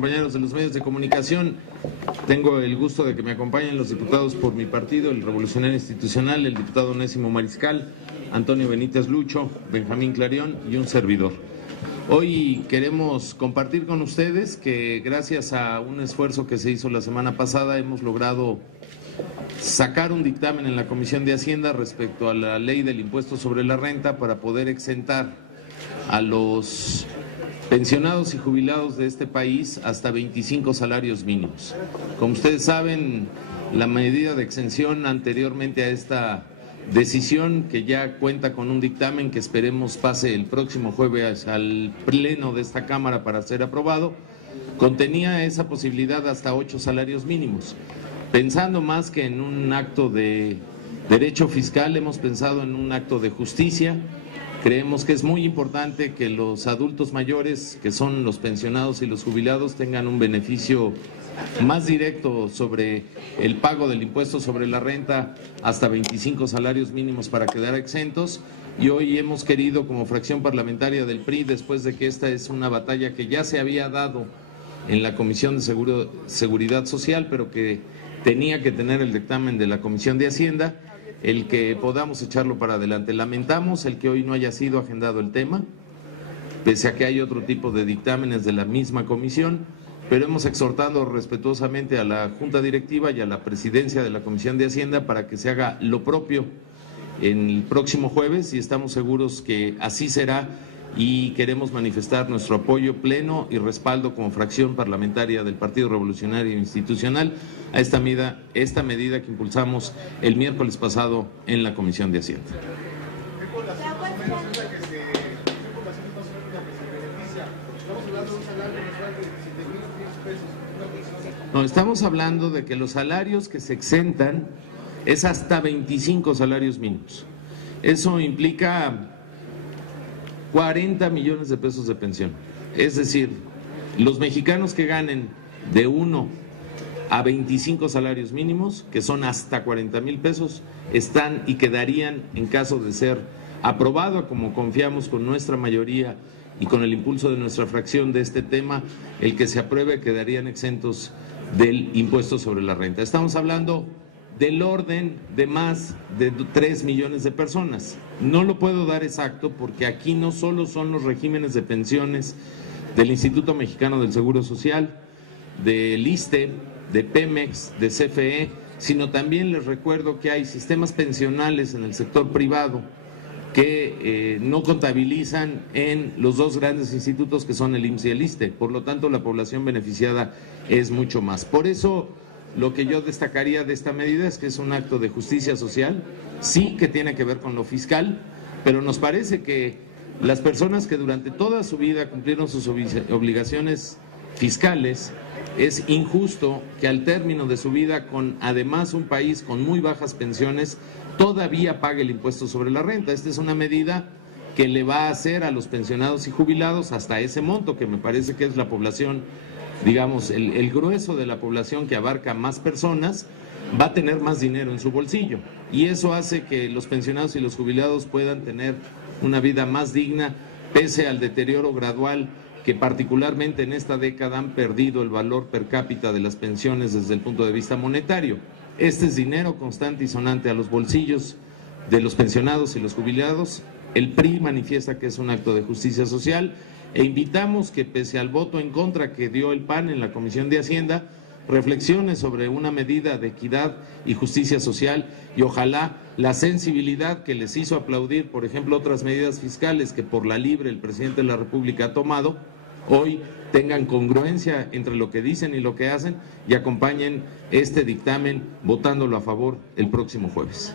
Compañeros de los medios de comunicación, tengo el gusto de que me acompañen los diputados por mi partido, el Revolucionario Institucional, el diputado Onésimo Mariscal, Antonio Benítez Lucho, Benjamín Clarión y un servidor. Hoy queremos compartir con ustedes que gracias a un esfuerzo que se hizo la semana pasada hemos logrado sacar un dictamen en la Comisión de Hacienda respecto a la ley del impuesto sobre la renta para poder exentar a los pensionados y jubilados de este país hasta 25 salarios mínimos. Como ustedes saben, la medida de exención anteriormente a esta decisión, que ya cuenta con un dictamen que esperemos pase el próximo jueves al pleno de esta Cámara para ser aprobado, contenía esa posibilidad hasta 8 salarios mínimos. Pensando más que en un acto de derecho fiscal, hemos pensado en un acto de justicia. Creemos que es muy importante que los adultos mayores, que son los pensionados y los jubilados, tengan un beneficio más directo sobre el pago del impuesto sobre la renta hasta 25 salarios mínimos para quedar exentos. Y hoy hemos querido, como fracción parlamentaria del PRI, después de que esta es una batalla que ya se había dado en la Comisión de Seguridad Social, pero que tenía que tener el dictamen de la Comisión de Hacienda, el que podamos echarlo para adelante. Lamentamos el que hoy no haya sido agendado el tema, pese a que hay otro tipo de dictámenes de la misma comisión, pero hemos exhortado respetuosamente a la Junta Directiva y a la Presidencia de la Comisión de Hacienda para que se haga lo propio en el próximo jueves, y estamos seguros que así será, y queremos manifestar nuestro apoyo pleno y respaldo como fracción parlamentaria del Partido Revolucionario Institucional a esta medida que impulsamos el miércoles pasado en la Comisión de Hacienda. No, estamos hablando de que los salarios que se exentan es hasta 25 salarios mínimos. Eso implica 40 millones de pesos de pensión. Es decir, los mexicanos que ganen de 1 a 25 salarios mínimos, que son hasta 40,000 pesos, están y quedarían, en caso de ser aprobado, como confiamos con nuestra mayoría y con el impulso de nuestra fracción de este tema, el que se apruebe, quedarían exentos del impuesto sobre la renta. Estamos hablando del orden de más de 3 millones de personas. No lo puedo dar exacto porque aquí no solo son los regímenes de pensiones del Instituto Mexicano del Seguro Social, del ISSSTE, de Pemex, de CFE, sino también les recuerdo que hay sistemas pensionales en el sector privado que no contabilizan en los dos grandes institutos que son el IMSS y el ISSSTE. Por lo tanto, la población beneficiada es mucho más. Por eso, lo que yo destacaría de esta medida es que es un acto de justicia social, sí que tiene que ver con lo fiscal, pero nos parece que las personas que durante toda su vida cumplieron sus obligaciones fiscales, es injusto que al término de su vida, con además un país con muy bajas pensiones, todavía pague el impuesto sobre la renta. Esta es una medida que le va a hacer a los pensionados y jubilados hasta ese monto, que me parece que es la población, digamos, el grueso de la población que abarca más personas, va a tener más dinero en su bolsillo, y eso hace que los pensionados y los jubilados puedan tener una vida más digna, pese al deterioro gradual que particularmente en esta década han perdido el valor per cápita de las pensiones desde el punto de vista monetario. Este es dinero constante y sonante a los bolsillos de los pensionados y los jubilados. El PRI manifiesta que es un acto de justicia social, e invitamos que, pese al voto en contra que dio el PAN en la Comisión de Hacienda, reflexione sobre una medida de equidad y justicia social, y ojalá la sensibilidad que les hizo aplaudir, por ejemplo, otras medidas fiscales que por la libre el presidente de la República ha tomado, hoy tengan congruencia entre lo que dicen y lo que hacen, y acompañen este dictamen votándolo a favor el próximo jueves.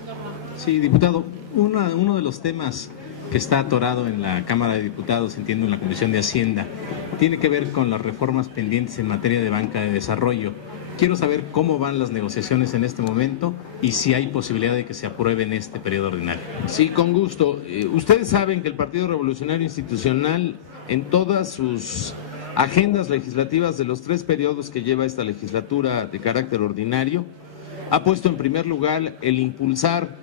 Sí, diputado, uno de los temas que está atorado en la Cámara de Diputados, entiendo en la Comisión de Hacienda, tiene que ver con las reformas pendientes en materia de banca de desarrollo. Quiero saber cómo van las negociaciones en este momento y si hay posibilidad de que se apruebe en este periodo ordinario. Sí, con gusto. Ustedes saben que el Partido Revolucionario Institucional, en todas sus agendas legislativas de los 3 periodos que lleva esta legislatura de carácter ordinario, ha puesto en primer lugar el impulsar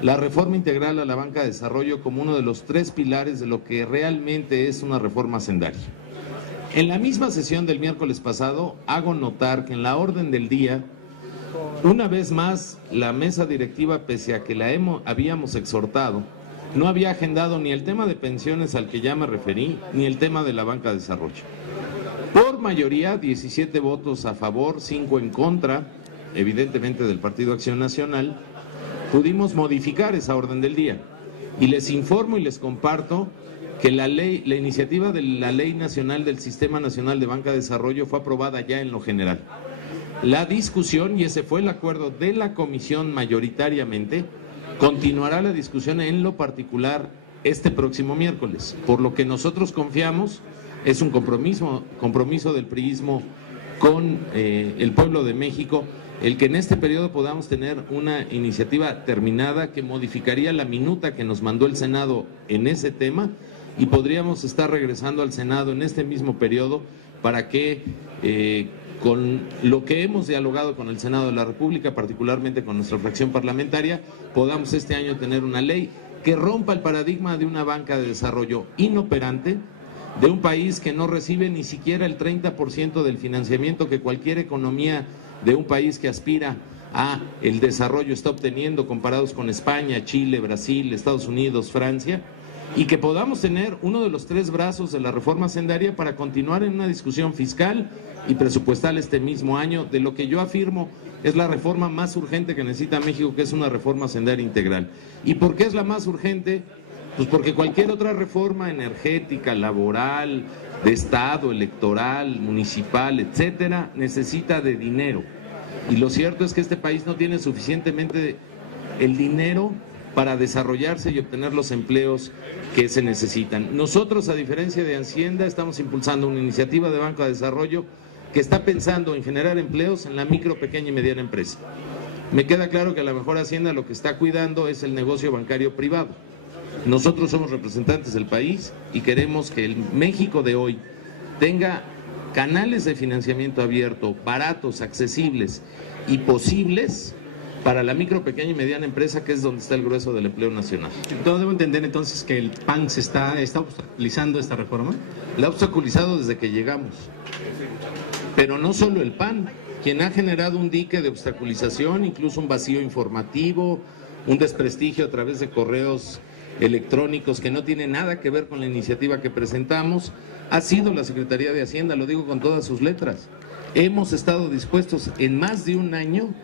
la reforma integral a la banca de desarrollo como uno de los 3 pilares de lo que realmente es una reforma hacendaria. En la misma sesión del miércoles pasado, hago notar que en la orden del día, una vez más, la mesa directiva, pese a que la habíamos exhortado, no había agendado ni el tema de pensiones al que ya me referí, ni el tema de la banca de desarrollo. Por mayoría, 17 votos a favor, 5 en contra, evidentemente del Partido Acción Nacional, pudimos modificar esa orden del día. Y les informo y les comparto que la iniciativa de la Ley Nacional del Sistema Nacional de Banca de Desarrollo fue aprobada ya en lo general. La discusión, y ese fue el acuerdo de la comisión mayoritariamente, continuará la discusión en lo particular este próximo miércoles, por lo que nosotros confiamos, es un compromiso del priismo con el pueblo de México, el que en este periodo podamos tener una iniciativa terminada que modificaría la minuta que nos mandó el Senado en ese tema y podríamos estar regresando al Senado en este mismo periodo para que con lo que hemos dialogado con el Senado de la República, particularmente con nuestra fracción parlamentaria, podamos este año tener una ley que rompa el paradigma de una banca de desarrollo inoperante, de un país que no recibe ni siquiera el 30% del financiamiento que cualquier economía de un país que aspira a el desarrollo está obteniendo comparados con España, Chile, Brasil, Estados Unidos, Francia, y que podamos tener uno de los 3 brazos de la reforma hacendaria para continuar en una discusión fiscal y presupuestal este mismo año de lo que yo afirmo es la reforma más urgente que necesita México, que es una reforma hacendaria integral. ¿Y por qué es la más urgente? Pues porque cualquier otra reforma energética, laboral, de Estado, electoral, municipal, etcétera, necesita de dinero. Y lo cierto es que este país no tiene suficientemente el dinero para desarrollarse y obtener los empleos que se necesitan. Nosotros, a diferencia de Hacienda, estamos impulsando una iniciativa de banca de desarrollo que está pensando en generar empleos en la micro, pequeña y mediana empresa. Me queda claro que a lo mejor Hacienda lo que está cuidando es el negocio bancario privado. Nosotros somos representantes del país y queremos que el México de hoy tenga canales de financiamiento abierto, baratos, accesibles y posibles para la micro, pequeña y mediana empresa, que es donde está el grueso del empleo nacional. ¿Todo debo entender entonces que el PAN está obstaculizando esta reforma? La ha obstaculizado desde que llegamos. Pero no solo el PAN, quien ha generado un dique de obstaculización, incluso un vacío informativo, un desprestigio a través de correos electrónicos que no tiene nada que ver con la iniciativa que presentamos, ha sido la Secretaría de Hacienda, lo digo con todas sus letras. Hemos estado dispuestos en más de un año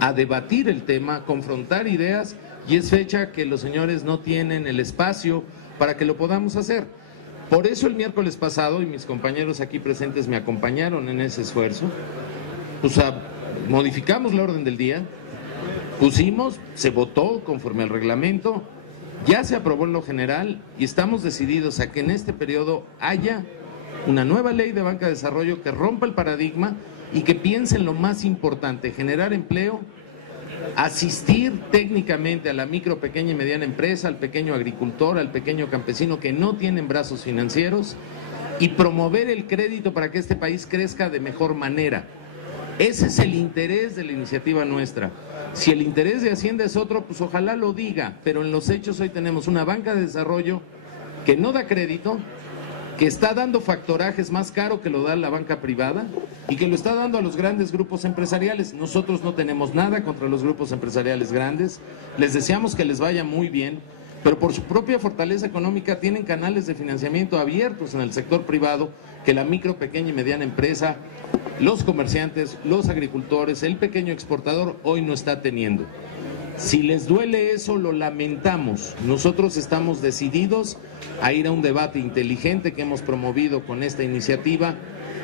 a debatir el tema, confrontar ideas, y es fecha que los señores no tienen el espacio para que lo podamos hacer. Por eso el miércoles pasado, y mis compañeros aquí presentes me acompañaron en ese esfuerzo, pues modificamos la orden del día, pusimos, se votó conforme al reglamento, ya se aprobó en lo general y estamos decididos a que en este periodo haya una nueva ley de banca de desarrollo que rompa el paradigma y que piense en lo más importante, generar empleo, asistir técnicamente a la micro, pequeña y mediana empresa, al pequeño agricultor, al pequeño campesino que no tienen brazos financieros y promover el crédito para que este país crezca de mejor manera. Ese es el interés de la iniciativa nuestra. Si el interés de Hacienda es otro, pues ojalá lo diga, pero en los hechos hoy tenemos una banca de desarrollo que no da crédito, que está dando factorajes más caro que lo da la banca privada y que lo está dando a los grandes grupos empresariales. Nosotros no tenemos nada contra los grupos empresariales grandes, les deseamos que les vaya muy bien, pero por su propia fortaleza económica tienen canales de financiamiento abiertos en el sector privado que la micro, pequeña y mediana empresa, los comerciantes, los agricultores, el pequeño exportador hoy no está teniendo. Si les duele eso, lo lamentamos. Nosotros estamos decididos a ir a un debate inteligente que hemos promovido con esta iniciativa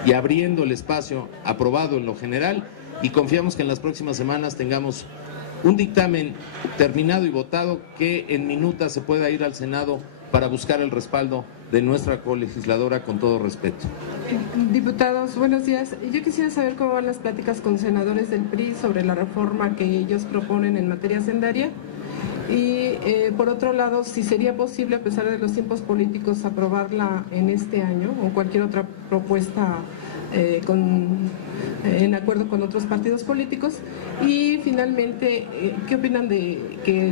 y abriendo el espacio aprobado en lo general, y confiamos que en las próximas semanas tengamos un dictamen terminado y votado que en minuta se pueda ir al Senado para buscar el respaldo de nuestra colegisladora, con todo respeto. Diputados, buenos días. Yo quisiera saber cómo van las pláticas con senadores del PRI sobre la reforma que ellos proponen en materia hacendaria. Y por otro lado, si sería posible, a pesar de los tiempos políticos, aprobarla en este año o cualquier otra propuesta en acuerdo con otros partidos políticos. Y finalmente, ¿qué opinan de que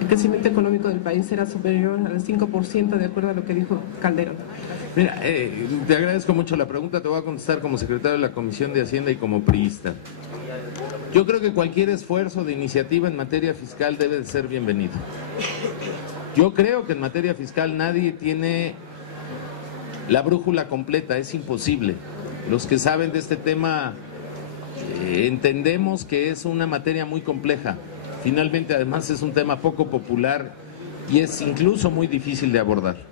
el crecimiento económico del país será superior al 5% de acuerdo a lo que dijo Calderón? Mira, te agradezco mucho la pregunta, te voy a contestar como secretario de la Comisión de Hacienda y como priista. Yo creo que cualquier esfuerzo de iniciativa en materia fiscal debe de ser bienvenido. Yo creo que en materia fiscal nadie tiene la brújula completa, es imposible. Los que saben de este tema entendemos que es una materia muy compleja. Finalmente, además, es un tema poco popular y es incluso muy difícil de abordar.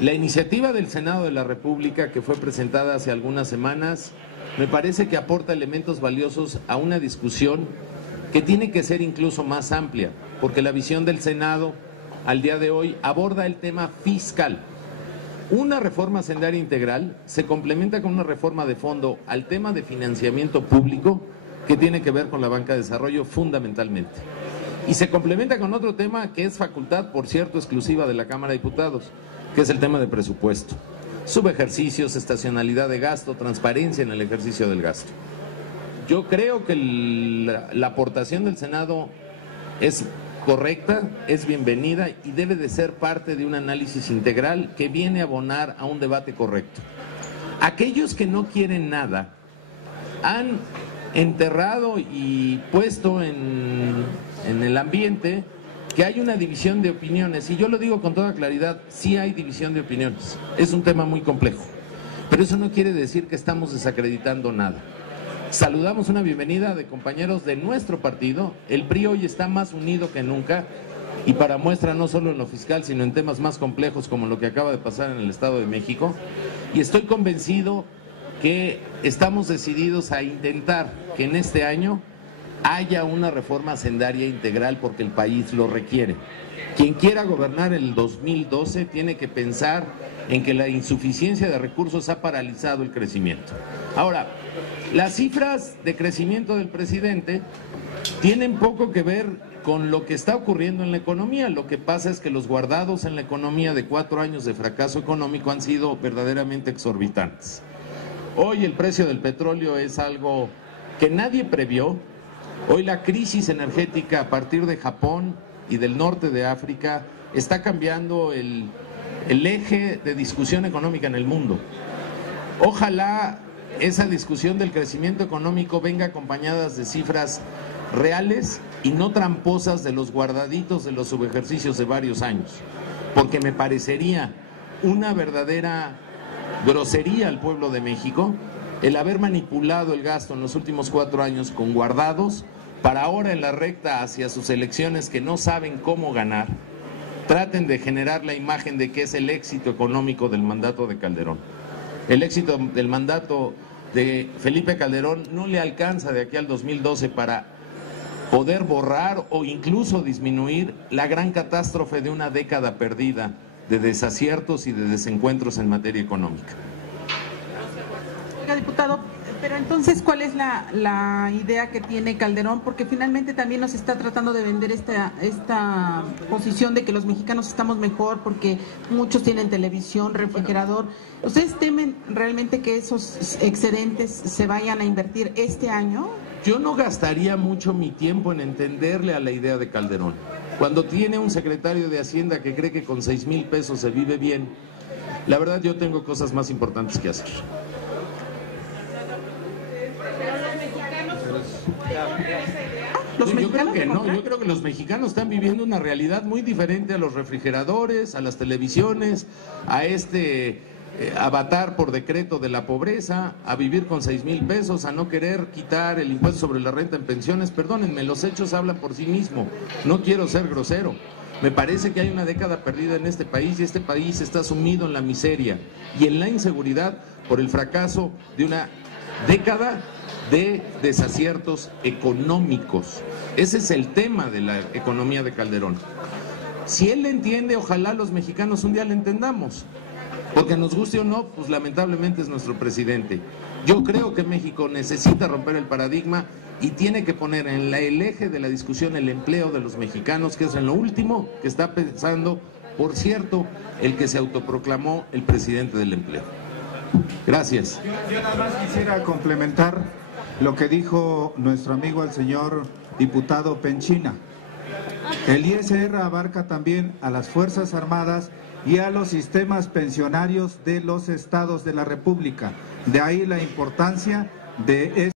La iniciativa del Senado de la República, que fue presentada hace algunas semanas, me parece que aporta elementos valiosos a una discusión que tiene que ser incluso más amplia, porque la visión del Senado al día de hoy aborda el tema fiscal. Una reforma hacendaria integral se complementa con una reforma de fondo al tema de financiamiento público que tiene que ver con la banca de desarrollo fundamentalmente. Y se complementa con otro tema que es facultad, por cierto, exclusiva de la Cámara de Diputados, que es el tema de presupuesto. Subejercicios, estacionalidad de gasto, transparencia en el ejercicio del gasto. Yo creo que la aportación del Senado es correcta, es bienvenida y debe de ser parte de un análisis integral que viene a abonar a un debate correcto. Aquellos que no quieren nada han enterrado y puesto en el ambiente que hay una división de opiniones, y yo lo digo con toda claridad, sí hay división de opiniones, es un tema muy complejo, pero eso no quiere decir que estamos desacreditando nada. Saludamos una bienvenida de compañeros de nuestro partido. El PRI hoy está más unido que nunca, y para muestra no solo en lo fiscal, sino en temas más complejos como lo que acaba de pasar en el Estado de México, y estoy convencido que estamos decididos a intentar que en este año haya una reforma hacendaria integral porque el país lo requiere. Quien quiera gobernar el 2012 tiene que pensar en que la insuficiencia de recursos ha paralizado el crecimiento. Ahora, las cifras de crecimiento del presidente tienen poco que ver con lo que está ocurriendo en la economía. Lo que pasa es que los guardados en la economía de 4 años de fracaso económico han sido verdaderamente exorbitantes. Hoy el precio del petróleo es algo que nadie previó. Hoy la crisis energética a partir de Japón y del norte de África está cambiando el eje de discusión económica en el mundo. Ojalá esa discusión del crecimiento económico venga acompañada de cifras reales y no tramposas de los guardaditos de los subejercicios de varios años, porque me parecería una verdadera grosería al pueblo de México el haber manipulado el gasto en los últimos 4 años con guardados para ahora en la recta hacia sus elecciones que no saben cómo ganar, traten de generar la imagen de que es el éxito económico del mandato de Calderón. El éxito del mandato de Felipe Calderón no le alcanza de aquí al 2012 para poder borrar o incluso disminuir la gran catástrofe de una década perdida de desaciertos y de desencuentros en materia económica. Oiga, diputado, pero entonces, ¿cuál es la idea que tiene Calderón? Porque finalmente también nos está tratando de vender esta posición de que los mexicanos estamos mejor porque muchos tienen televisión, refrigerador. ¿Ustedes temen realmente que esos excedentes se vayan a invertir este año? Yo no gastaría mucho mi tiempo en entenderle a la idea de Calderón. Cuando tiene un secretario de Hacienda que cree que con 6,000 pesos se vive bien, la verdad yo tengo cosas más importantes que hacer. Yo creo que no, yo creo que los mexicanos están viviendo una realidad muy diferente a los refrigeradores, a las televisiones, a este avatar por decreto de la pobreza, a vivir con 6,000 pesos, a no querer quitar el impuesto sobre la renta en pensiones. Perdónenme, los hechos hablan por sí mismos, no quiero ser grosero. Me parece que hay una década perdida en este país y este país está sumido en la miseria y en la inseguridad por el fracaso de una década de desaciertos económicos. Ese es el tema de la economía de Calderón. Si él le entiende, ojalá los mexicanos un día le entendamos. Porque nos guste o no, pues lamentablemente es nuestro presidente. Yo creo que México necesita romper el paradigma y tiene que poner en el eje de la discusión el empleo de los mexicanos, que es en lo último que está pensando, por cierto, el que se autoproclamó el presidente del empleo. Gracias. Yo nada más quisiera complementar lo que dijo nuestro amigo el señor diputado Penchina. El ISR abarca también a las Fuerzas Armadas y a los sistemas pensionarios de los estados de la República. De ahí la importancia de